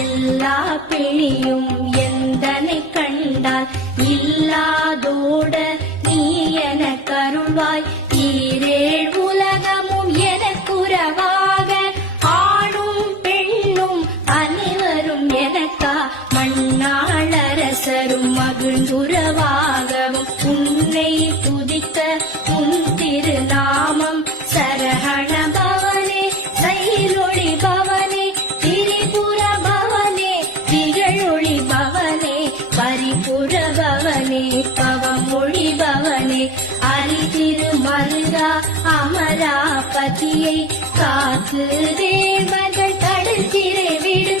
எல்லா பிணியும் எந்தனை கண்டால் இல்லாதோட நீ என கருள்வாய். ஈரேழ் உலகமும் எனக்குறவாக ஆணும் பெண்ணும் அனைவரும் எனக்கா மண்ணாளரசரும் மகிழ்ந்துறவாகவும் உன்னை துதித்த உன் திருநாமம் சரஹண பவனே சைலொளி பவனே திரிபுர பவனே திகழொளி பவனே பரிபுர பவனே பவமொழி பவனே அரிதிரு மருகா அமராபதியை காத்து தேவர்கள் கடல் சிறை விடு